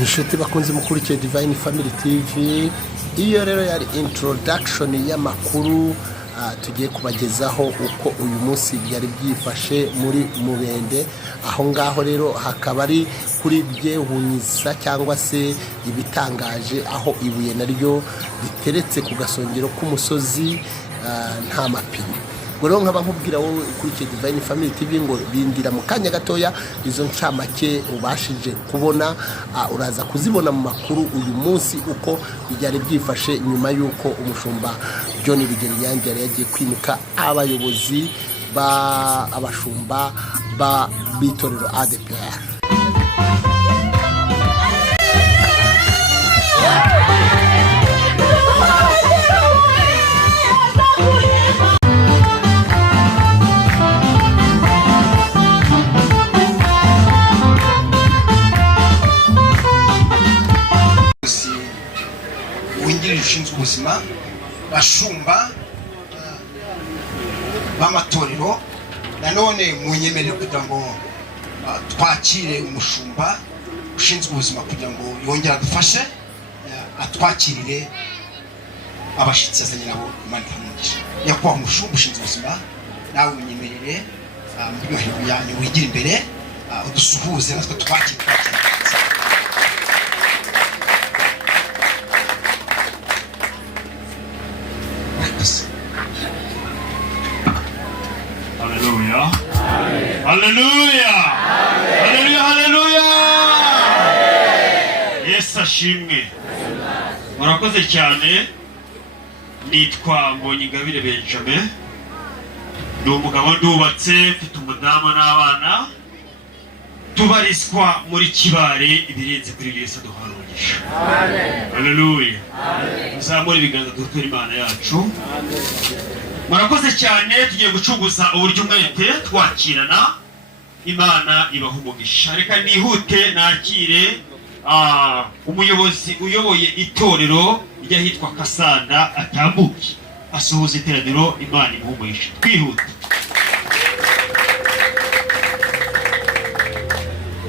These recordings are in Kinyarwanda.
inshuti bakunze mukurikiye Divine Family TV. Iyo rero yari introduction y'amakuru tugiye kubagezaho uko uyu munsi byari byifashe muri Mubende. Aho ngaho rero hakaba ari kuri byehunyiza cyangwa se ibitangaje, aho ibuye naryo riteretse ku gasongero k'umusozi nta mapine. Rero nkaba nkubwira wowe ukurikiye Divine Family TV ngo bindira mu kanya gatoya izo ncamake ubashije kubona, uraza kuzibona mu makuru uyu munsi uko byari byifashe nyuma yuko umushumba John Bigeni Nyange yari yagiye kwimika abayobozi abashumba b'itorero ADPR. Ushinzwe ubuzima, bashumba b'amatorero, nanone munyemerere kugira ngo twakire umushumba ushinzwe ubuzima kugira ngo yongere adufashe atwakirire abashitsi azanye nabo Imana imugisha. Yakwa umushumba ushinzwe ubuzima, nawe munyemerere mbyohero yanyu wigira imbere udusuhuze natwe twakire. Hallelujah. Hallelujah. Hallelujah. Hallelujah. Yes, ashimwe. Murakoze cyane. Nitwa Mbonyingabire Benjamin. Ndi umugabo ndubatse, mfite umudamu n'abana. Tubarizwa muri Kibare, ibirenze kuri Yesu duharugisha. Amen. Hallelujah. Amen. Muzamure ibiganza dutera Imana yacu. Amen. Murakoze cyane, tugiye gucuguza uburyo umwete twakirana. Imana ibaha umugisha. Reka nihute nakire umuyobozi uyoboye itorero ryahitwa Kasanda atambuke asuhuza iteraniro. Imana ibaha umugisha. Twihute.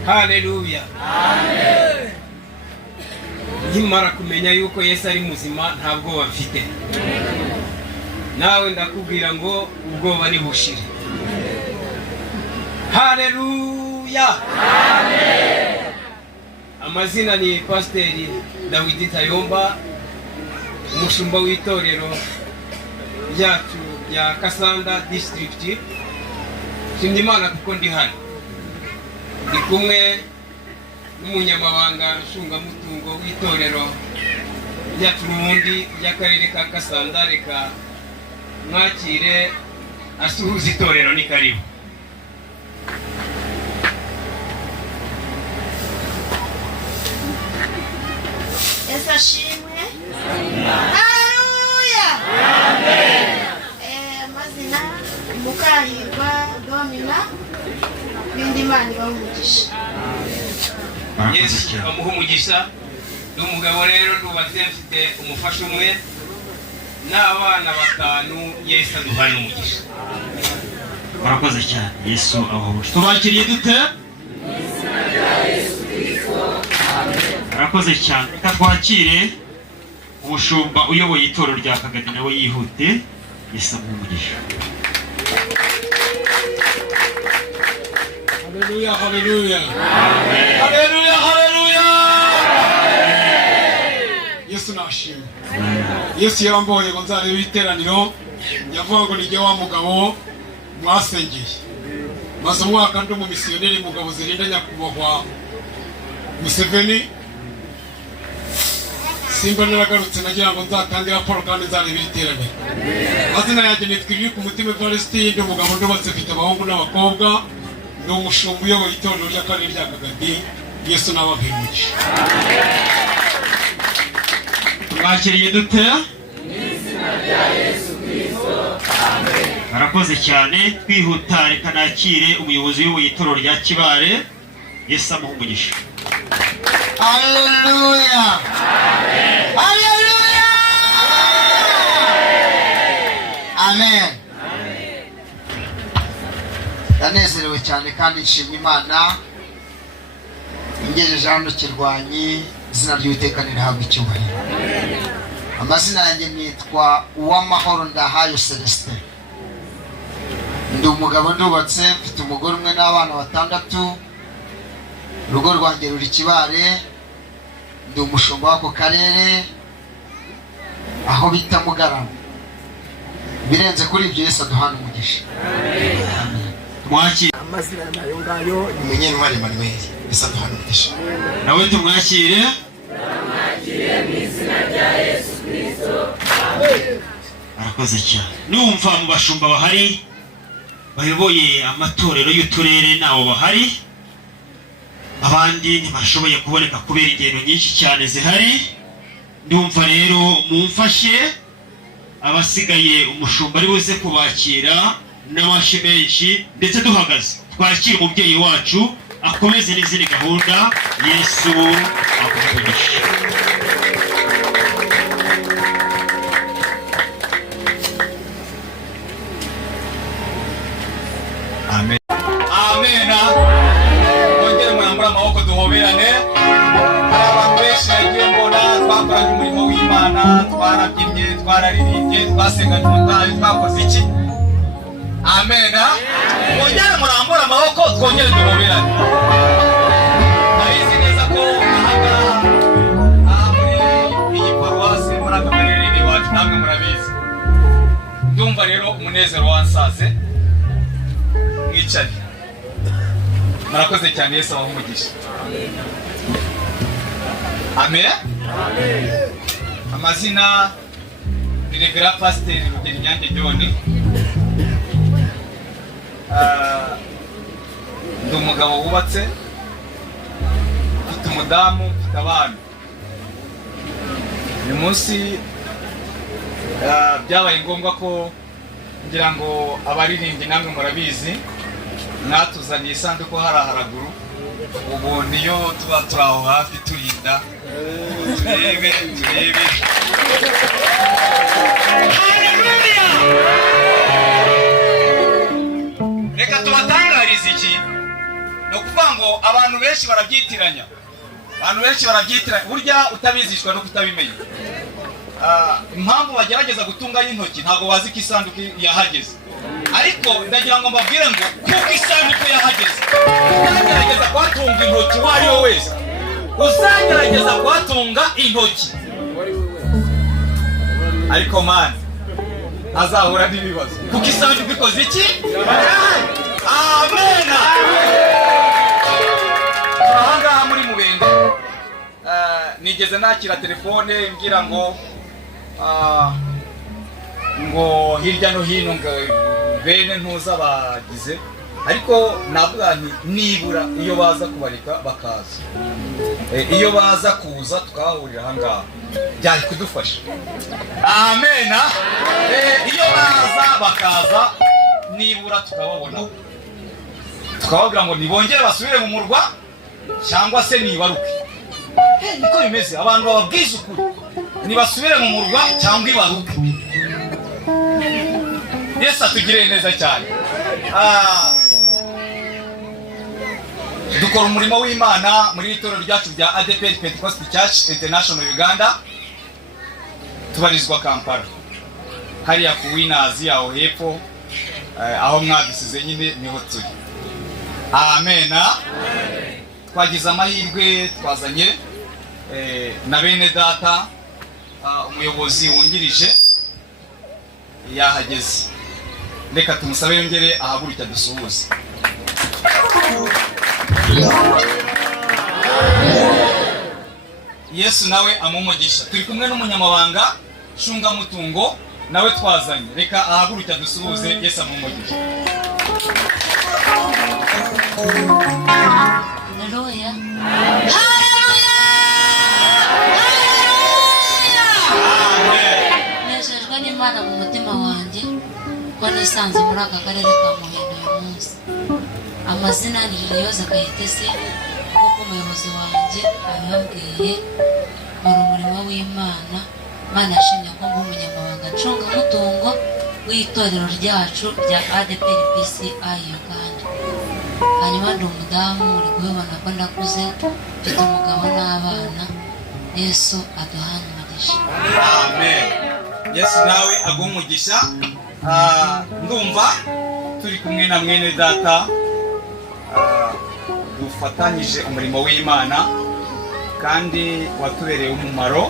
Haleluya. Amen. Nimara kumenya yuko Yesu ari muzima ntabwo bafite. Nawe ndakubwira ngo ubwoba ni bushire. Haleluya. Amen. Amazina ni Pasiteri Dawidi Tayomba, umushumba w'itorero ryacu rya Kasanda district. Shimye Imana kuko ndi hano. Ndi kumwe n'umunyamabanga nshungamutungo w'itorero ryacu n'ubundi ry'akarere ka Kasanda. Reka mwakire asuhuza itorero. Ni karibu. Yesu ashimwe. Haleluya. Amen. Mazina Mukahirwa Domina, bindi Imana ibaha umugisha. Yesu amuha umugisha. N'umugabo rero ndubatse, mfite umufasha umwe n'abana 5. Yesu aduhaye umugisha. Murakoze cyane. Yesu abaho. Tubakiriye dute? Murakoze cyane. Reka twakire umushumba uyoboye itorero rya Kagadi nawe yihute. Yesu amuha umugisha. Haleluya. Haleluya. Amen. Haleluya. Haleluya. Yesu nashimwe. Yesu yambonye ngo nzarebe iteraniro, yavuga ngo nijye wa mugabo mwasengeye. Maze umwaka ndi mu misiyoneri mugabo zirinda nyakubahwa Museveni. Simba naragarutse nagira ngo nzatange raporo kandi nzarebe iteraniro. Mazina yanjye nitwa ku mutima Evariste, ndi umugabo ndubatse, mfite abahungu n'abakobwa. Ndi umushumba uyoboye itorero ry'akarere rya Kagadi. Yesu nabahe umugisha. Mwakiriye dute? Izina rya Yesu Kristo. Amen. Murakoze cyane. Twihuta. Reka nakire umuyobozi uyoboye itorero rya Kibare. Yesu amuha umugisha. Haleluya. Amen. Haleluya. Amen. Ndanezerewe cyane kandi nshimye Imana ungejeje hano Kirwanyi, izina ry'Uwiteka nirihabwe icyubahiro. Amazina yanjye nitwa Uwamahoro Ndahayo Celestin. Ndi umugabo ndubatse, mfite umugore umwe n'abana 6. Urugo rwanjye ruri Kibare. Ndi umushumba w'ako karere aho bita Mugarama. Birenze kuri ibyo Yesu aduhana umugisha. Amen. Mwakire. Amazina nayo ngayo ni Munyentwari Emmanuel. Yesu aduhana umugisha. Nawe tumwakire. mu izina rya Yesu Kristo. Amen. Arakoze cyane. Numva mu bashumba bahari bayoboye amatorero y'uturere nawo bahari, abandi ntibashoboye kuboneka kubera ingendo nyinshi cyane zihari. Ndumva rero mumfashe abasigaye umushumba ari buze kubakira n'abashi menshi, ndetse duhagaze twakira umubyeyi wacu akomeze n'izindi gahunda. Yesu akuvugisha. Amen. Amen. Ongera murambura amaboko duhoberane. Abantu benshi bagiye mbona twakoranye umurimo w'Imana, twarabyinnye, twararirimbye, twasenganye umutari, twakoze iki? Amen. Ongera murambura amaboko twongere duhoberane. Narizi neza ko aha muri iyi paruwasi muri aka karere iwacu namwe murabizi. Ndumva rero umunezero wansaze. Mwicare. Murakoze cyane, Yesu abahe umugisha. Amen. Amazina ni Reverend Pastor Rugeri Nyange John. Ndi umugabo wubatse, mfite umudamu, mfite abana. Uyu munsi byabaye ngombwa ko ngira ngo abaririmbyi namwe murabizi, natuzaniye isanduku haraguru. Ubu niyo tuba turaho hafi turinda turebe. Reka tubatangarize iki, no kuvuga ngo abantu benshi barabyitiranya. Burya utabizishwa no kutabimenya. Impamvu bagerageza gutunganya intoki ntabwo bazi ko isanduku yahageze. Ariko ndagira ngo mbabwire ngo kuko isanduku yahageze, uzagerageza kwatunga intoki uwo ari we wese, uzagerageza kwatunga intoki, ariko mani azahura n'ibibazo kuko isanduku ikoze iki? Amen. Ahangaha muri Mubende nigeze nakira telefone mbwira ngo hirya no hino ngo bene ntuza bagize, ariko navuga nti nibura iyo baza kubareka bakaza, iyo baza kuza tukahurira ahangaha byari kudufasha. Amen. Iyo baza bakaza nibura tukababona, tukababwira ngo nibongere basubire mu murwa cyangwa se nibaruke. Niko bimeze, abantu bababwiza ukuri, nibasubire mu murwa cyangwa ibaruke. Yesu atugirire neza cyane. Dukora umurimo w'Imana muri itorero ryacu rya ADPR Pentecostal Church International Uganda, tubarizwa Kampala hariya ku Winazi aho hepfo, aho mwadusize nyine niho turi. Amen. Twagize amahirwe twazanye na bene data, umuyobozi wungirije yahageze. Reka tumusabe yongere ahaguruke dusuhuze. Yesu nawe amumugisha. Turi kumwe n'umunyamabanga shungamutungo nawe twazanye. Reka ahaguruke dusuhuze. Yesu amumugisha. Haleluya. Nejejwe n'Imana mu mutima wanjye ko nisanze muri aka karere ka Muhendo uyu munsi. Amazina ni Liliose Kayitesi, kuko umuyobozi wanjye abibabwiye mu murimo w'Imana. Imana yashimye ko ndi umunyamabanga ncungamutungo w'itorero ryacu rya ADPR PCI Uganda. hanyuma ndi umudamu uri kubibona ko ndakuze mfite umugabo n'abana. Yesu aduhane umugisha. Amen. Yesu nawe aguha umugisha. Ndumva turi kumwe na mwene data dufatanyije umurimo w'Imana kandi watubereye umumaro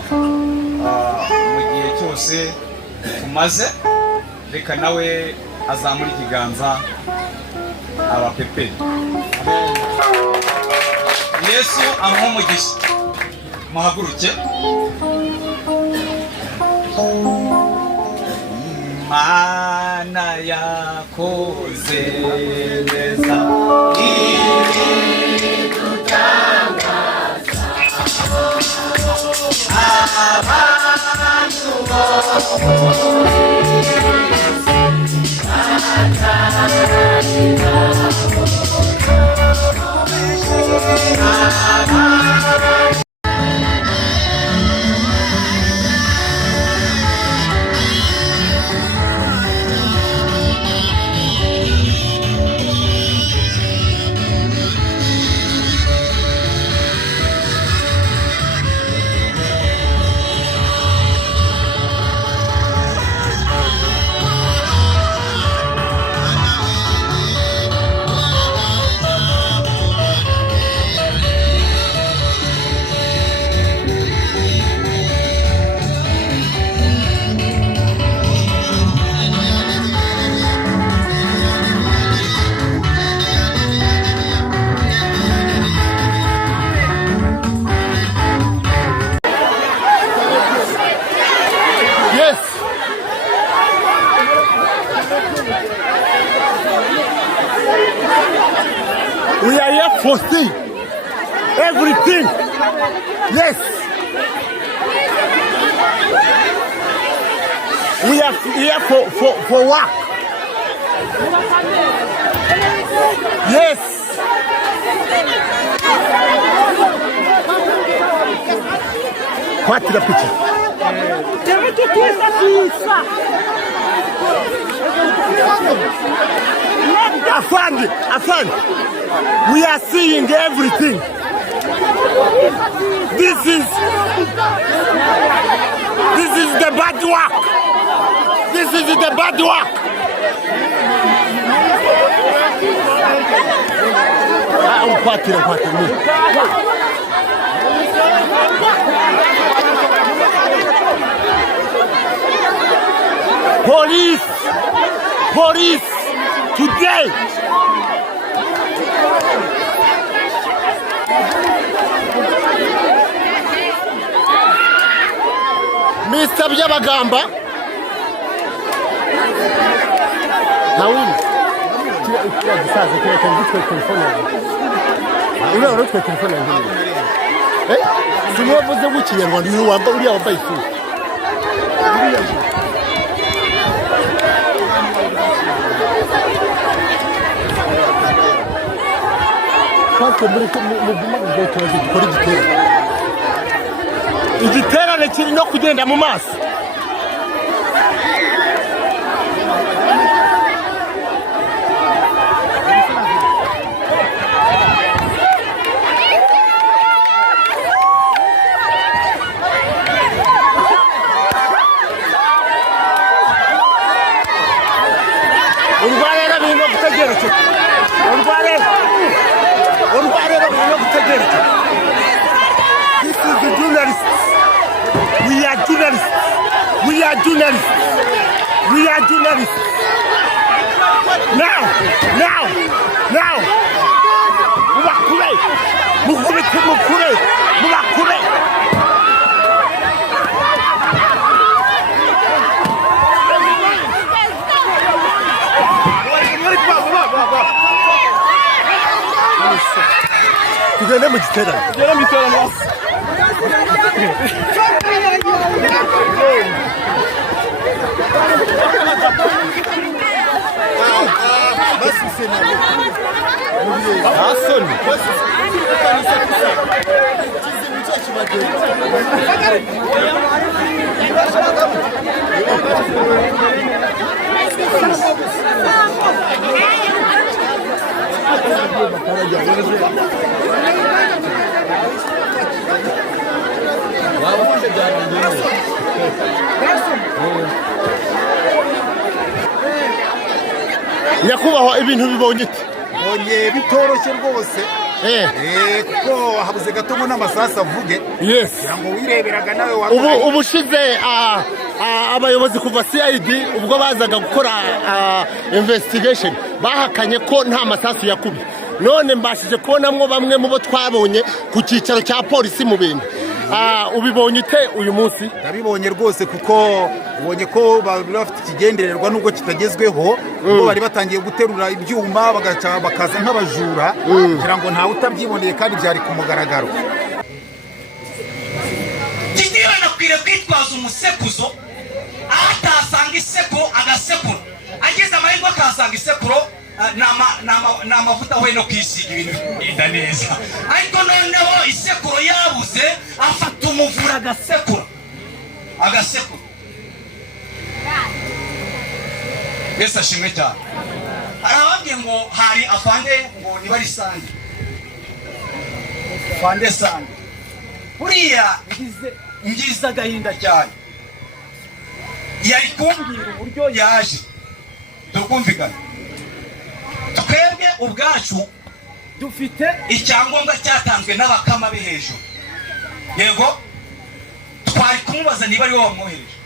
mu gihe cyose tumaze. Reka nawe azamura ikiganza abapeperi. Yesu amuha umugisha. Muhaguruke. Mana yakoze neza idutangaza abantu We are here for things, everything. Yes. We are here for work. Yes. What the picture? Afandi, we are seeing everything. This is the bad work. This is the bad work. Police, today. Mr. Byabagamba. Nawini. Kila gisaza kile kanditwe telefone yangu. Ule urutwe telefone yangu. Simuvuze gukinyarwanda ni wamba uri wambaye ifu. Kwako muri muguma gukora gukora igiterane kiri no kugenda mu maso. Urwarera bino gutegereza. This is the journalists. We are journalists. Now. Mukure. Tugende mu giterane. nyakubahwa ibintu bibonye ute? Bonye bitoroshye rwose kuko habuze gato ngo n'amasasu avuge ngo wireberaga nawe ubushize abayobozi kuva CID ubwo bazaga gukora investigation bahakanye ko nta masasu yakubye, none mbashije kubonamwo bamwe mu bo twabonye ku cyicaro cya polisi Mubende. Ubibonye ute uyu munsi? Ndabibonye rwose kuko ubonye ko bari bafite ikigendererwa nubwo kitagezweho, ubwo bari batangiye guterura ibyuma bakaza nk'abajura kugira ngo ntawe utabyiboneye kandi byari ku mugaragaro. Kigira nakwiriye kwitwaza umusekuzo atasanga isekuro agasekuro, ageze amahirwe akasanga isekuro n'amavuta we no kwisiga ibintu bigenda neza, ariko noneho isekuro yabuze afata umuvura agasekuro. Yesu ashimwe cyane. Arababwiye ngo hari afande ngo niba risange afande sange, buriya ngize agahinda cyane, yari kumbwira uburyo yaje tukumvikana. Twebwe ubwacu dufite icyangombwa cyatanzwe n'abakama be hejuru, yego twari kumubaza niba ari wowe wamwohereje.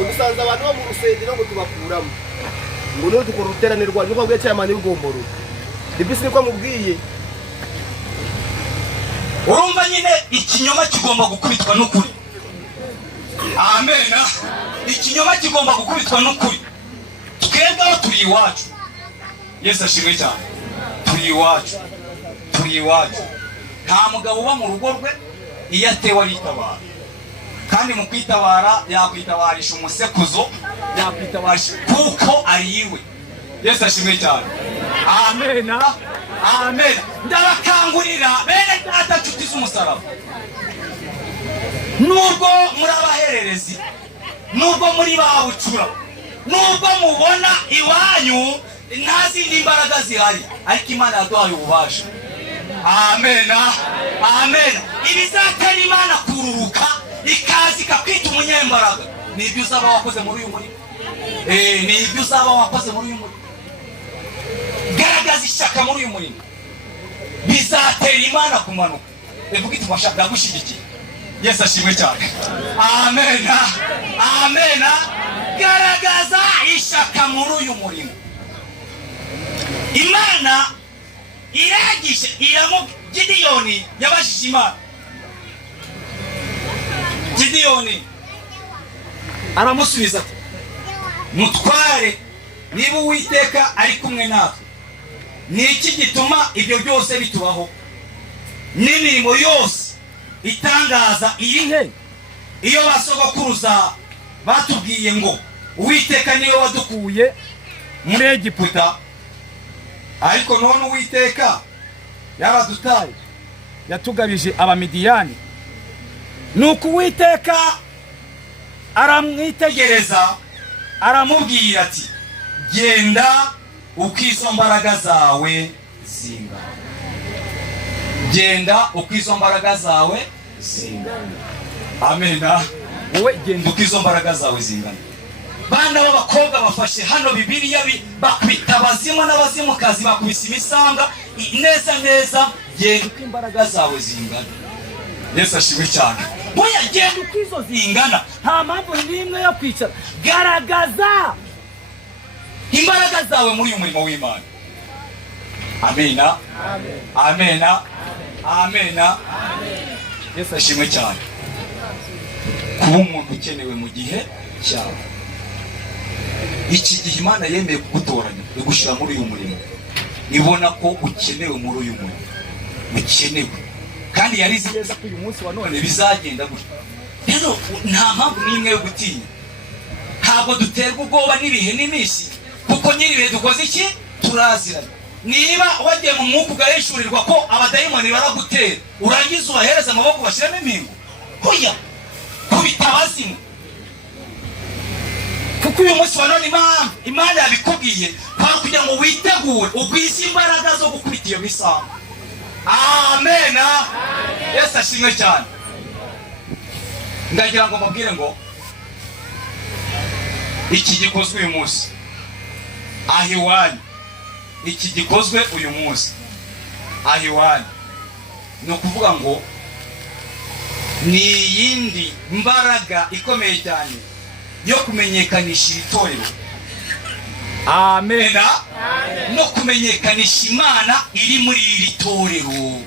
Ugusanza abantu bo mu rusengero ngo tubakuramo ngo niyo dukora uruterane rwa niko bwe cyamani bwomoro DPC niko mubwiye. Urumva nyine ikinyoma kigomba gukubitwa n'ukuri. Amen. Ikinyoma kigomba gukubitwa n'ukuri. Twebwe turi iwacu. Yesu ashimwe cyane. Turi iwacu. Nta mugabo uba mu rugo rwe iyo atewe aritabara, kandi mu kwitabara yakwitabarisha umusekuzo, yakwitabarisha kuko ari iwe. Yesu ashimwe cyane. Amen. Ndabakangurira bene data nshuti z'umusaraba, nubwo muri abahererezi, nubwo muri babucura, nubwo mubona iwanyu nta zindi imbaraga zihari, ariko Imana yaduhaye ububasha. Amen. Ibizatera Imana kururuka ikazi ikakwita umunyembaraga ni ibyo uzaba wakoze muri uyu murimo. Ni ibyo uzaba wakoze muri uyu murimo. Garagaza ishyaka muri uyu murimo, bizatera Imana kumanuka. Evuga iti mwashaka gushyigikira. Yesu ashimwe cyane. Amen. Garagaza ishyaka muri uyu murimo. Imana iragishe Gideyoni yabashije Imana. Gideyoni aramusubiza ati, mutware, niba Uwiteka ari kumwe natwe, ni iki gituma ibyo byose bitubaho? N'imirimo yose itangaza iri nke, iyo basogokuruza batubwiye ngo Uwiteka niwe wadukuye muri Egiputa, ariko none Uwiteka yaradutaye, yatugabije Abamidiyani. Nuko Uwiteka aramwitegereza aramubwira ati, genda uko izo mbaraga zawe zingana. Genda uko izo mbaraga zawe zingana. Amen. Wowe genda uko izo mbaraga zawe zingana. Bana b'abakobwa bafashe hano Bibiliya bakubita abazimu n'abazimukazi, bakubise imisanga neza, genda uko imbaraga zawe zingana. Yesu ashimwe cyane. Boya genda uko izo zingana, nta mpamvu n'imwe yo kwicara. Garagaza imbaraga zawe muri uyu murimo w'Imana. Amen. Yesu ashimwe cyane. Kuba umuntu ukenewe mu gihe cyawe. Iki gihe Imana yemeye kugutoranya igushyira muri uyu murimo, ibona ko ukenewe muri uyu murimo, ukenewe, kandi yari izi neza ko uyu munsi wa none bizagenda gutya. Rero nta mpamvu n'imwe yo gutinya. Ntabwo duterwa ubwoba n'ibihe n'iminsi, kuko nyiribihe dukoze iki? Turaziranye. Niba wagiye mu mwuka ugahishurirwa ko abadayimoni baragutera, urangiza ubahereza amaboko bashyiramo impingo, hoya kubita abazimu. Kuko uyu munsi wa none Imana yabikubwiye kugira ngo witegure ugwize imbaraga zo gukubita iyo misango. Amen. Yesu ashimwe cyane. ndagira ngo mubwire ngo iki gikozwe uyu munsi aho iwanyu, iki gikozwe uyu munsi aho iwanyu, ni ukuvuga ngo ni iyindi mbaraga ikomeye cyane yo kumenyekanisha itorero. Amen. No kumenyekanisha Imana iri muri iri torero.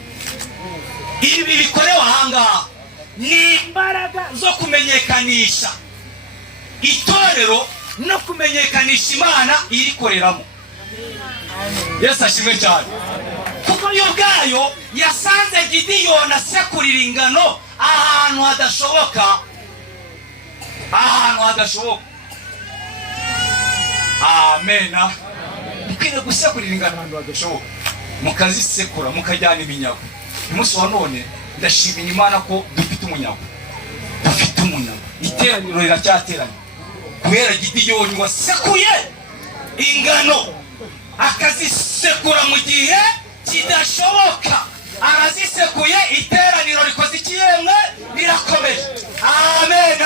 Ibi bikorewe ahangaha ni imbaraga zo kumenyekanisha itorero no kumenyekanisha Imana iri koreramo. Yesu ashimwe cyane. Kuko yo bwayo yasanze Gideyoni asekurira ingano ahantu hadashoboka, ahantu hadashoboka. Amen. Mukwiye gusekurira ingano ahantu hadashoboka, mukazisekura mukajyana iminyago. Umunsi wa none ndashimira Imana ko dufite umunyago, dufite umunyago. Iteraniro riracyateranye kubera Gideyoni wasekuye ingano, akazisekura mu gihe kidashoboka, arazisekuye, iteraniro rikoze ikiyemwe rirakomeje. Amen.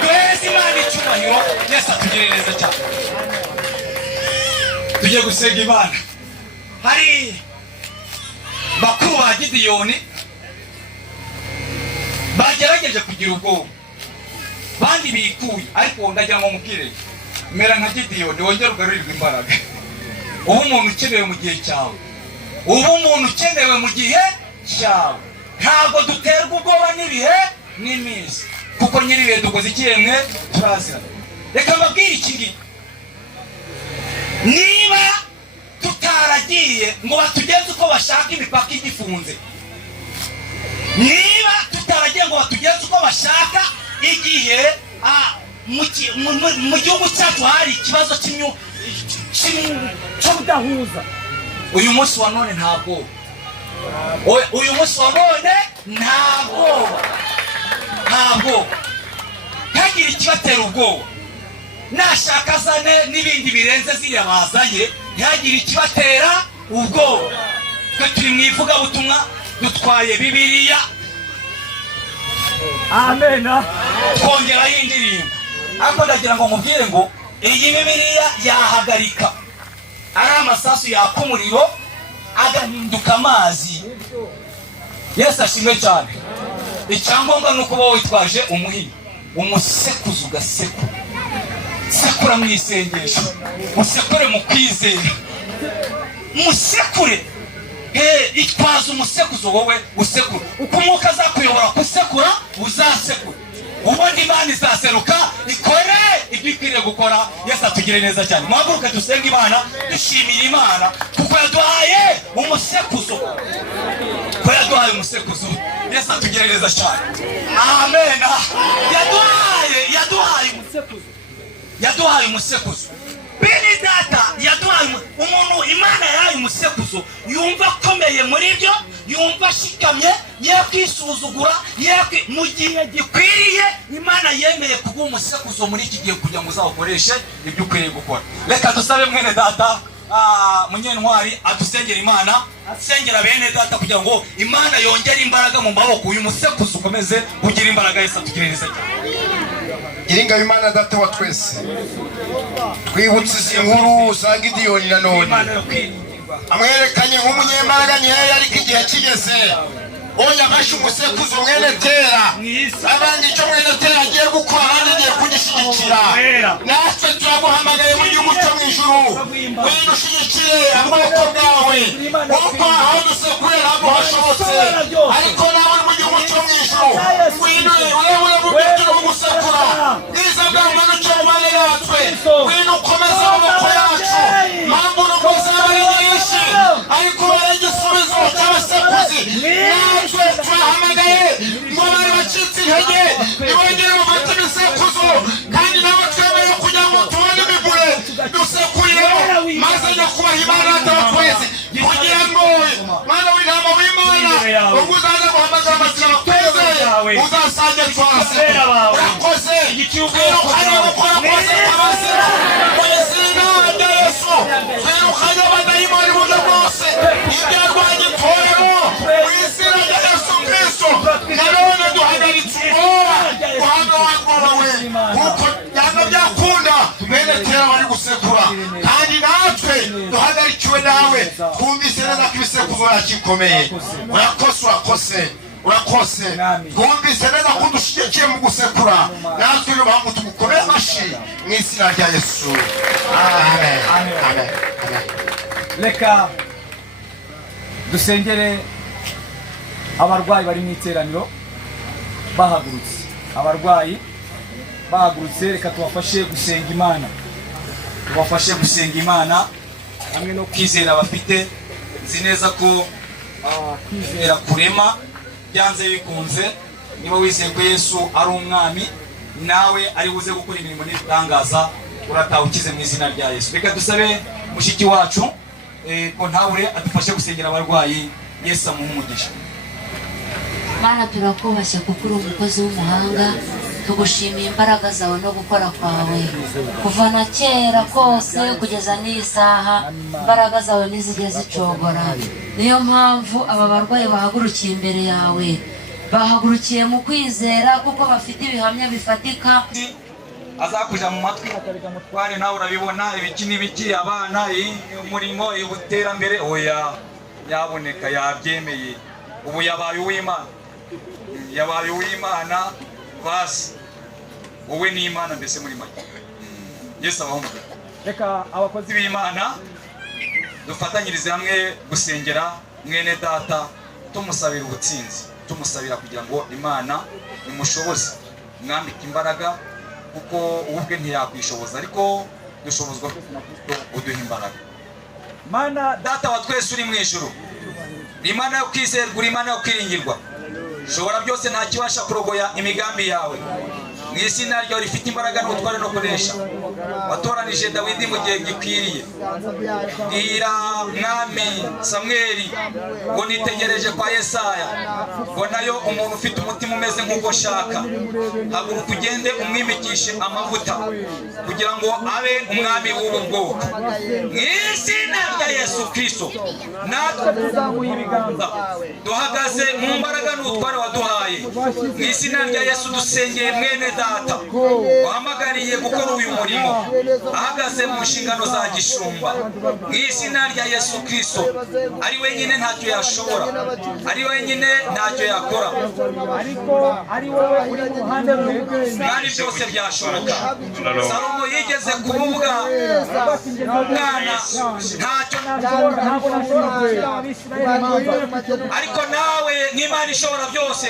Twese Imana icyubahiro. Yesu atugirire neza cyane. Tugiye gusenga Imana. Hari bakuru ba Gideyoni bagerageje kugira ubwoba, bandi bikuye, ariko ndagira ngo mubwire, mera nka Gideyoni, wongera ugarurirwa imbaraga. Ubu umuntu ukenewe mu gihe cyawe, ubu umuntu ukenewe mu gihe cyawe. Ntabwo duterwa ubwoba n'ibihe n'iminsi, kuko nyiribihe dukoze ikiyemwe turazirana. Reka mbabwire iki ngiki, niba tutaragiye ngo batugeze uko bashaka imipaka igifunze, niba tutaragiye ngo batugeze uko bashaka igihe mu gihugu cyacu hari ikibazo cyo kudahuza, uyu munsi wa none ntabwo, uyu munsi wa none ntabwo ntagire ikibatera ubwoba. Nashaka azane n'ibindi birenze ziriya bazanye, ntihagire ikibatera ubwoba. Twe turi mu ivugabutumwa, dutwaye Bibiliya. Amen. Twongeraho indirimbo. Ariko ndagira ngo mubwire ngo iyi Bibiliya yahagarika, ari amasasu yaka umuriro agahinduka amazi. Yesu ashimwe cyane. Icyangombwa ni uko uba witwaje umuhini, umusekuzo ugasekura. Sekura mu isengesho, musekure mu kwizera, musekure. Itwaza umusekuzo wowe usekura. Uko umwuka azakuyobora kusekura, uzasekura. Ubundi Imana izaseruka ikore ibyo ikwiriye gukora. Yesu atugire neza cyane. Muhaguruke dusenge Imana, dushimira Imana kuko yaduhaye umusekuzo, ko yaduhaye umusekuzo. Yesu atugire neza cyane. Amen. Yaduhaye umusekuzo. Bene data, yaduhaye umuntu, Imana yahaye umusekuzo yumva akomeye muri byo, yumva ashikamye, yakwisuzugura, mu gihe gikwiriye. Imana yemeye kuguha umusekuzo muri iki gihe kugira ngo uzawukoreshe ibyo ukwiriye gukora. Reka dusabe mwene data Munyentwari adusengera Imana, asengera bene data kugira ngo Imana yongere imbaraga mu maboko, uyu musekuzo ukomeze kugira imbaraga. Yesu atugire neza cyane. Iringa Imana data wa twese, twibutse izi nkuru za Gideyoni na none, amwerekanye nk'umunyembaraga nkeya, ariko igihe kigeze oya afashe umusekuzo mwene Tera, abandi icyo mwene Tera agiye gukora abandi agiye kugishyigikira. Natwe turaguhamagaye mu gihugu cyo mu ijuru, wenda ushyigikire ubwoko bwawe, kuko aho dusekure ntabwo hashobotse, ariko nawe mu gihugu cyo mu ijuru wenda urebure bubitiro mu gusekura. Bwiza bwawe manuke mu mane natwe, wenda ukomeze amaboko yacu, mpamvu n'ukoze abari nyinshi, ariko ubare igisubizo cy'abasekuzi. Natwe turahamagaye ngo bari bacitse intege ntibongere bafate ibisekuzo, kandi nabo twemerewe kugira ngo tubone imivure dusekurire, maze nyakubahwa Imana data twese, kugira ngo mwana w'intama w'Imana ubwo uzaza guhamagara amazina twizeye uzasange twase. Urakoze twirukanye gukora kose kw'amazina mu izina rya Yesu, twirukanye abadayimoni buryo bwose ibyarwanya itorero mu izina rya Yesu Kristo. Na none duhagaritse ubwoba, twumvise neza ko ibisekuzo yakikomeye urakose twumvise neza ko dushigikiye mu gusekura natwe rero bahamwe tumukorere amashi mu izina rya Yesu amen. Reka dusengere abarwayi bari mu iteraniro bahagurutse reka tubafashe gusenga Imana hamwe no kwizera bafite. Nzi neza ko kwizera kurema byanze bikunze. Niba wizeye ko Yesu ari umwami nawe ari buze gukora imirimo n'ibitangaza urataha ukize mu izina rya Yesu. Reka dusabe mushiki wacu ko ntawe adufashe gusengera abarwayi. Yesu amuhe umugisha. Mana turakubashye kuko uri umukozi w'umuhanga, tugushimiye imbaraga zawe no gukora kwawe kuva na kera kose kugeza n'iyi saha. Imbaraga zawe ntizijya zicogora, niyo mpamvu aba barwayi bahagurukiye imbere yawe, bahagurukiye mu kwizera kuko bafite ibihamya bifatika. Azakuja mu matwi akareka mutware, nawe urabibona ibiki n'ibiki, abana umurimo y'ubuterambere oya yaboneka yabyemeye. Ubu yabaye uw'Imana basi wowe ni Imana mbese muri make. Yesu abaho. Reka abakozi b'Imana dufatanyirize hamwe gusengera mwene data, tumusabira ubutsinzi, tumusabira kugira ngo Imana imushoboze, mwambike imbaraga kuko ubwe ntiyakwishoboza ariko dushobozwa na Kristo uduha imbaraga. Mana data wa twese uri mu ijuru, Imana yo kwizerwa, Imana yo kwiringirwa, shobora byose nta kibasha kurogoya imigambi yawe. Mu izina ryawe rifite imbaraga n'ubutware no kunesha, watoranije Dawidi mu gihe gikwiriye. Bwira mwami Samweli ngo nitegereje kwa Yesaya, ngo nayo umuntu ufite umutima umeze nk'uko nshaka, haguruka ugende umwimikishe amavuta kugira ngo abe umwami w'ubu bwoko. Mu izina rya Yesu Kristo natwe tuzamuha ibiganza, duhagaze mu mbaraga n'ubutware waduhaye. Mu izina rya Yesu dusengeye mwene data wahamagariye gukora uyu murimo, ahagaze mu nshingano za gishumba. Mu izina rya Yesu Kristo, ari wenyine ntacyo yashobora, ari wenyine ntacyo yakora, ariko ari wowe uri mu ruhande rwe kandi byose byashoboka. Salomo yigeze kuvuga umwana ntacyo ariko nawe nk'Imana ishobora byose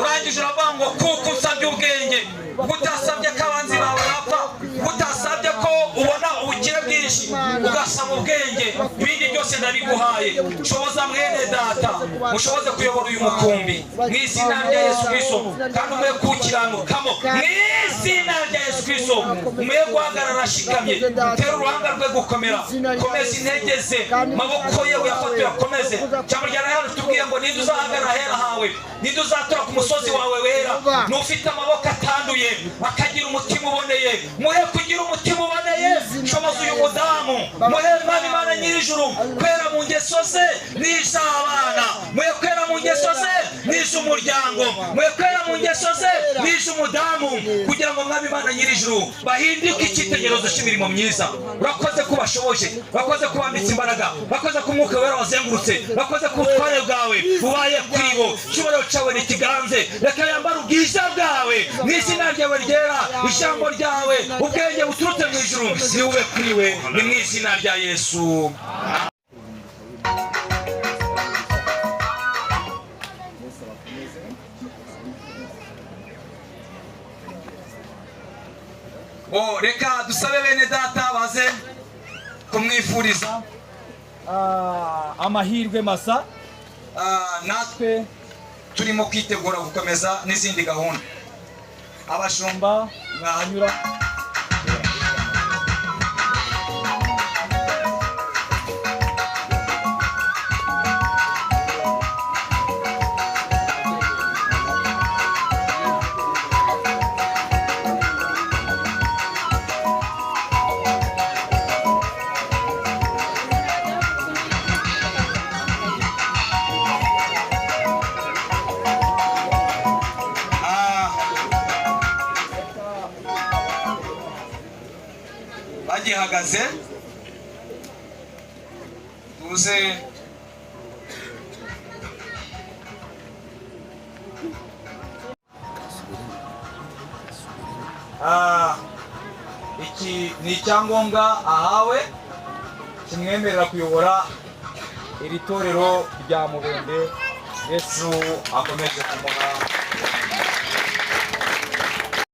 urangije uravuga ngo kuko usabye ubwenge, utasabye ko abanzi bawe bapfa, utasabye ko ubona ubukire bwinshi, ugasaba ubwenge, ibindi byose ndabiguhaye. Shoboza mwene data, mushoboze kuyobora uyu mukumbi mu izina rya Yesu Kristo, kandi umuhe kukiranukamo mu izina rya Yesu Kristo, umuhe guhagarara ashikamye, tera uruhanga rwe gukomera, komeza intege ze, maboko ye uyafate uyakomeze. Cyangwa rya hano tubwiye ngo ninde uzahagarara hera hawe, ninde uzatura ku musozi wawe wera, n'ufite amaboko atanduye akagira umutima uboneye, muhe kugira umutima uboneye. Shoboza uyu mudamu, muhe Mwami Imana nyir'ijuru kwera mu ngeso ze n'iz'abana, muhe kwera mu ngeso ze n'iz'umuryango, muhe kwera mu ngeso ze n'iz'umudamu, kugira ngo Mwami Imana nyir'ijuru bahindike icyitegererezo cy'imirimo myiza. Urakoze ko bashoboje, urakoze ko bambitse imbaraga, urakoze ko umwuka wera wazengurutse, urakoze ko ubutware bwawe bubaye kuri bo. Icyubahiro cyawe nikiganze, reka yambara ubwiza bwawe mu izina ryawe ryera, ijambo ryawe, ubwenge buturutse mu ijuru niwe kuri we, ni mu izina rya Yesu. Reka dusabe bene data baze kumwifuriza amahirwe masa. Natwe turimo kwitegura gukomeza n'izindi gahunda. Abashumba mwahanyura. muze iki ni icyangombwa ahawe kimwemerera kuyobora iri torero rya Mubende. Yesu akomeje kumuha